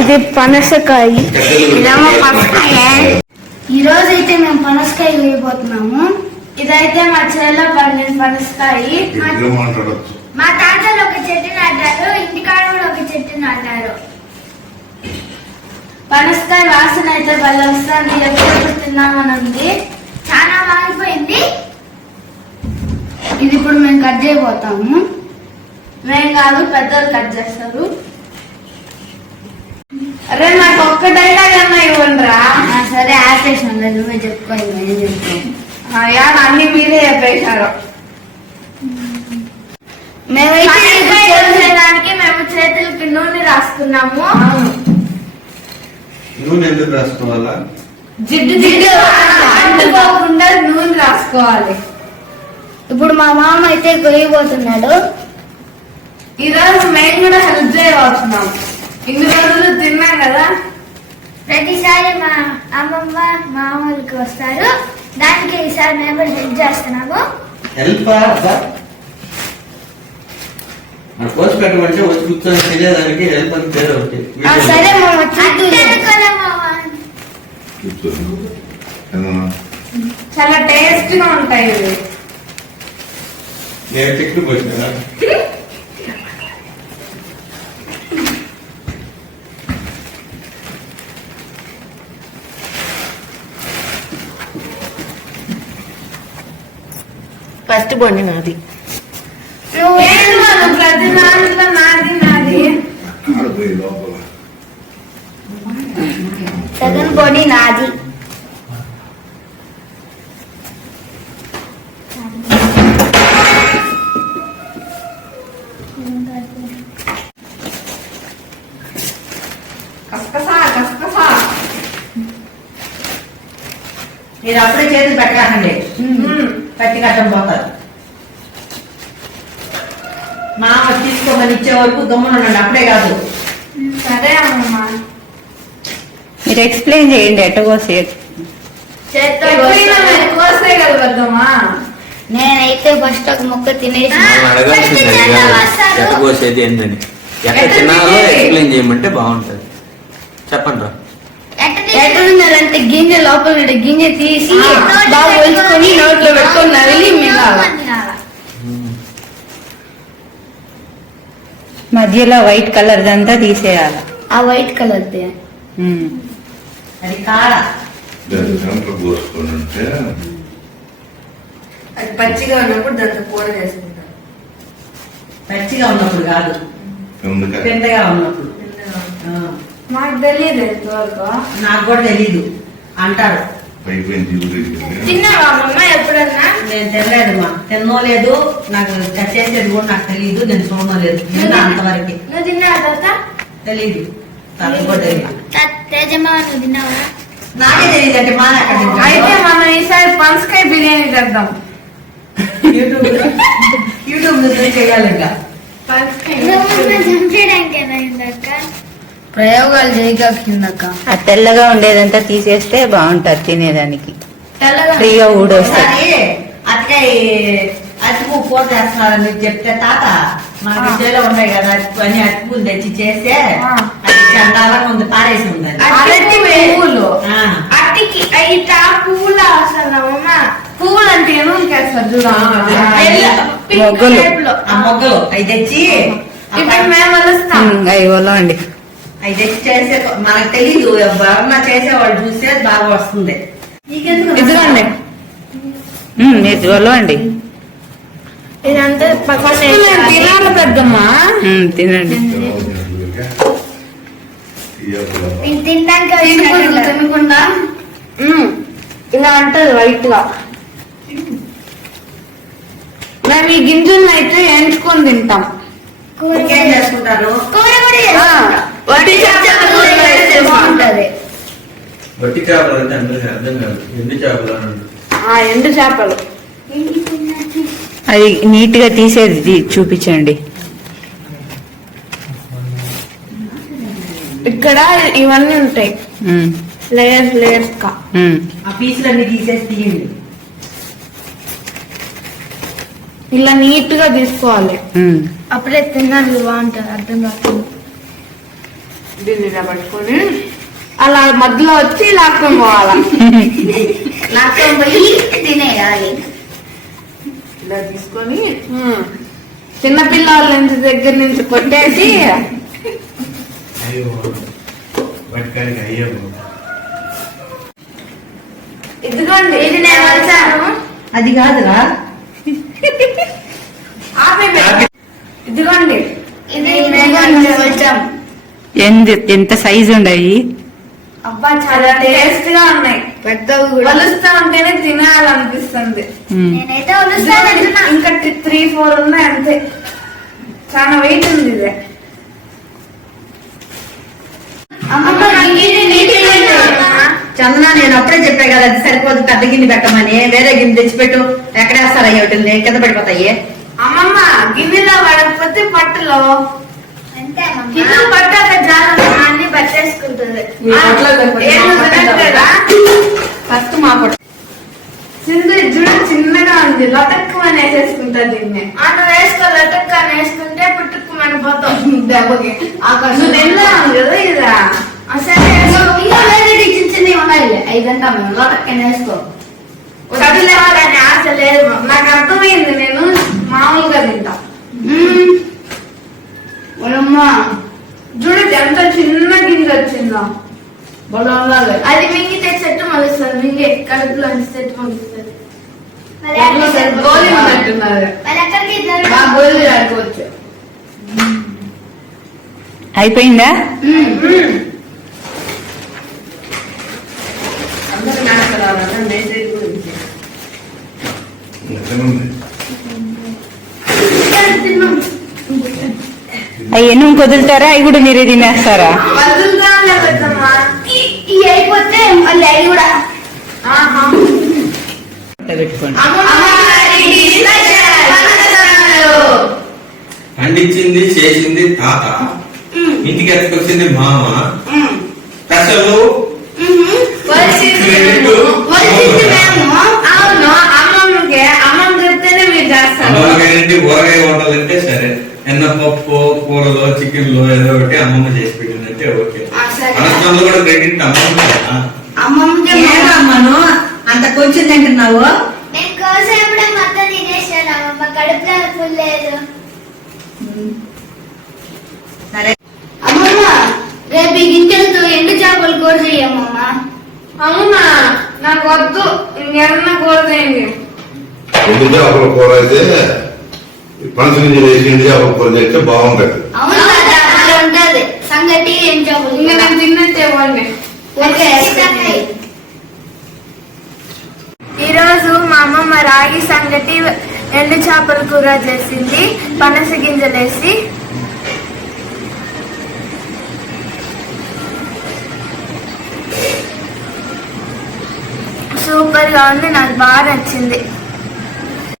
ఇది పనసకాయ. ఇదేమో పనసకాయ. ఈరోజు అయితే మేము పనసకాయ వేయబోతున్నాము. ఇదైతే మా చెల్లో పండిన పనసకాయ. మా తాతలు ఒక చెట్టు నాటారు, ఇంటికాడ కూడా ఒక చెట్టు నాటారు. పనసకాయ వాసన అయితే భలే వస్తుంది. ఎప్పుడు తిన్నామని ఉంది. చాలా మాగిపోయింది. ఇది ఇప్పుడు మేము కట్ చేయబోతాము. మేము కాదు, పెద్దలు కట్ చేస్తారు. అరే నాకు ఒక్క డైలాగ్ అన్నా ఇవ్వండిరా. సరే ఆపేసాను, నువ్వే చెప్పుకోండి. నేను చెప్తాను. అన్ని మీరే చెప్పేశారు. మేమైతే మేము చేతులకి నూనె రాసుకున్నాము. నూనె ఎందుకు రాసుకోవాలా? జిడ్డు అంటుకోకుండా నూనె రాసుకోవాలి. ఇప్పుడు మా మామ అయితే కొయ్యబోతున్నాడు. ఈరోజు మేము కూడా హెల్ప్ చేయబోతున్నాం. ఇన్ని రోజులు తిన్నాం కదా. ప్రతిసారి మా అమ్మమ్మ మామూలుకి వస్తారు, దానికి ఈసారి మేము కూడా హెల్ప్ చేస్తున్నాము. హెల్ప్ కోసి పెట్టమంటే వచ్చి కూర్చొని తెలియదానికి హెల్ప్ అని పేరు ఒకటి. సరే చాలా టేస్ట్ గా ఉంటాయి ఇవి. నేను చెక్కు పోసినా ఫస్ట్ బండి నాది. ప్రతి దాంట్లో నాది నాది. సెకండ్ బాడీ నాది. మీరు అప్పుడే చేతులు పెట్టకండి, పట్టి కట్టం పోతారు. మామ తీసుకోమని ఇచ్చే వరకు గమ్మున ఉండండి, అప్పుడే కాదు. సరే అమ్మమ్మ, మీరు ఎక్స్ప్లెయిన్ చేయండి ఎట్ట కోసే. కోసేయగలుగుతామా? నేనైతే ఫస్ట్ ఒక ముక్క తినేసి ఎట్ట కోసేది ఏంటని ఎట్లా తినాలో ఎక్స్ప్లెయిన్ చేయమంటే బాగుంటది. చెప్పండి రా. ఎట్లున్నారంటే గింజ లోపల గింజ తీసి బాగా ఒలుచుకొని నోట్లో పెట్టుకొని నవిలి మింగాల. మధ్యలో వైట్ కలర్ దంతా తీసేయాలి. ఆ వైట్ కలర్ అది కాడ అది పచ్చిగా ఉన్నప్పుడు దాంతో కూర చేసుకుంటారు. పచ్చిగా ఉన్నప్పుడు కాదు, పెద్దగా ఉన్నప్పుడు. మాకు తెలియదు ఎంతవరకు. నాకు కూడా తెలీదు అంటారు. తిన్నావా అమ్మమ్మ ఎప్పుడన్నా? నేను తినలేదమ్మా, తినలేదు. నాకు చేసేది కూడా నాకు తెలియదు, నేను చూడలేదు. అంతవరకు నువ్వు తిన్నావా తాత? తెలీదు, తనకు కూడా తెలియదు. తేజమ్మ నువ్వు తిన్నావా? నాకే తెలియదు అంటే మా అయితే మనం ఈసారి పనసకాయ బిర్యానీ చేద్దాం. యూట్యూబ్ నుంచి చేయాలి. ఇంకా ప్రయోగాలు చేయగలిగిందక్క. ఆ తెల్లగా ఉండేదంతా తీసేస్తే బాగుంటది తినేదానికి, ఫ్రీగా ఊడొస్తుంది. అతికాయ అతిపు కూర చేస్తున్నారని చెప్తే తాత మనకి చేలో ఉన్నాయి కదా అని అతిపులు తెచ్చి చేస్తే అది చండాలంగా ఉంది, పారేసి ఉంది. పువ్వులు అట్టికి అయితే పువ్వులు అవసరం. పువ్వులు అంటే ఏమేస్తారు చూడ, మొగ్గలు. ఆ మొగ్గలు అవి తెచ్చి ఇప్పుడు మేము వలుస్తాం. అవి వలండి. అవి తెచ్చి చేసే మనకు తెలీదు, ఎవరన్నా చేసేవాళ్ళు చూస్తే బాగా వస్తుంది. ఇదిగోండి, ఇది వలండి. ఇదంతా తినాలి పెద్దమ్మా. తినండి. తినకుండా ఇలా అంటది వైట్ గా. మేము ఈ గింజలను అయితే ఎంచుకొని తింటాం. ఏం చేసుకుంటారు? వట్టి చేపలు అంటే అందరికీ అర్థం కాదు. ఎండు చేపలు అని ఎండు చేపలు. అది నీట్ గా తీసేది చూపించండి. ఇక్కడ ఇవన్నీ ఉంటాయి, లేయర్స్ లేయర్స్ గా. ఆ పీసులన్నీ తీసేసి తీయండి. ఇలా నీట్ గా తీసుకోవాలి, అప్పుడే తిన్నాను బాగుంటుంది. అర్థం కాదు. దీన్ని ఇలా పట్టుకొని అలా మధ్యలో వచ్చి లాక్కొని పోవాలా. లాక్కొని పోయి తినేయాలి. ఇలా తీసుకొని చిన్నపిల్లల నుంచి దగ్గర నుంచి కొట్టేసి అయ్యో పట్టుకాడికి అయ్యో ఇదిగోండి ఇది నేను వచ్చాను. అది కాదురా, ఇదిగోండి ఇది మేము వచ్చాం. ఎంత సైజు ఉండయి. అబ్బా చాలా టేస్ట్ గా ఉన్నాయి. పెద్దవి కూడా. వలుస్తా ఉంటేనే తినాలనిపిస్తుంది. నేనైతే వలుస్తానంటున్నా. ఇంకా 3-4 ఉన్నాయి అంతే. చాలా వెయిట్ ఉంది ఇది. అమ్మమ్మ ఇది నీట్గా ఉంది. చందన నేను అప్పుడే చెప్పా కదా అది సరిపోదు, పెద్ద గిన్నె పెట్టమని. వేరే గిన్నె తెచ్చిపెట్టు. ఎక్కడేస్తారా వాటిని, కింద పడిపోతాయి. అమ్మమ్మ గిన్నెలో పడకపోతే పట్టులో అంతే అమ్మమ్మ. కింద పట్టాక జాగ్రత్త అన్ని పట్టేసుకుంటుంది. ఫస్ట్ మా పొట్ట సింధు జుడ చిన్నగా ఉంది. లటక్కుమని వేసేసుకుంటా దీన్ని. నువ్వు వేసుకో, లటక్కని వేసుకుంటే పుట్టుకుమని పోతాం దెబ్బకి. నువ్వు నిండా ఉంది కదా ఇదా. సరే ఇంకా వేరే చిన్న చిన్నవి ఉన్నాయి, 5 అంటాం మేము. లటక్కని వేసుకో. చదువులేవాలని ఆశ లేదు. నాకు అర్థమైంది, నేను మామూలుగా తింటా. చూడచ్చు ఎంత చిన్న గింజ వచ్చిందో. అది మింగితే చెట్టు మలుస్తుంది. మింగి కడుపులో చెట్టు మలుస్తుంది. గోధుమ అంటున్నారు. మరి ఎక్కడికి గోధుమ ఆడుకోవచ్చు. అయిపోయిందా? అందరూ నాటకాలు మెసేజ్ గురించి. అవి ఎన్ని కుదులుతారా? అవి కూడా మీరే తినేస్తారా? వదులుతాం లేదమ్మా. ఈ అయిపోతే మళ్ళీ అవి కూడా. పెట్టుకోండి. పండించింది చేసింది తాత, ఇంటికి ఎత్తుకొచ్చింది మామ. అసలు అవును అమ్మమ్మకి అమ్మమ్మ చెప్తేనే మీరు చేస్తారు. అమ్మమ్మగారింటి ఊరగాయ వంటలంటే సరే, ఎన్న పప్పు కూరలో చికెన్ లో ఏదో ఒకటి అమ్మమ్మ చేసి పెట్టిందంటే ఓకే. అనర్థంలో కూడా క్రెడిట్ అమ్మమ్మ కదా. అమ్మమ్మకి ఏమమ్మను అంత కొంచెం తింటున్నావు? నేను కోసేపుడే మొత్తం తినేసాను అమ్మమ్మ. కడుపులో ఫుల్ లేదు. సరే అమ్మమ్మ రేపు ఈ గింజలతో ఎండు చేపలు కూర చెయ్యమ్మమ్మ. అవునా, నాకు వద్దు. ఇంకెన్న కూర చేయండి. ఎండు చేపల కూర అయితే పనస గింజలు వేసి ఎండు చేపల కూర చేస్తే బాగుంటది. అవును కదా, అలా ఉంటది సంగటి ఏం చేపలు. ఇంకా నేను తిన్నట్టే ఇవ్వండి. ఓకే. ఈరోజు మా అమ్మమ్మ రాగి సంగటి ఎండు చేపల కూర చేసింది, పనస గింజలేసి. సూపర్ గా ఉంది, నాకు బాగా నచ్చింది.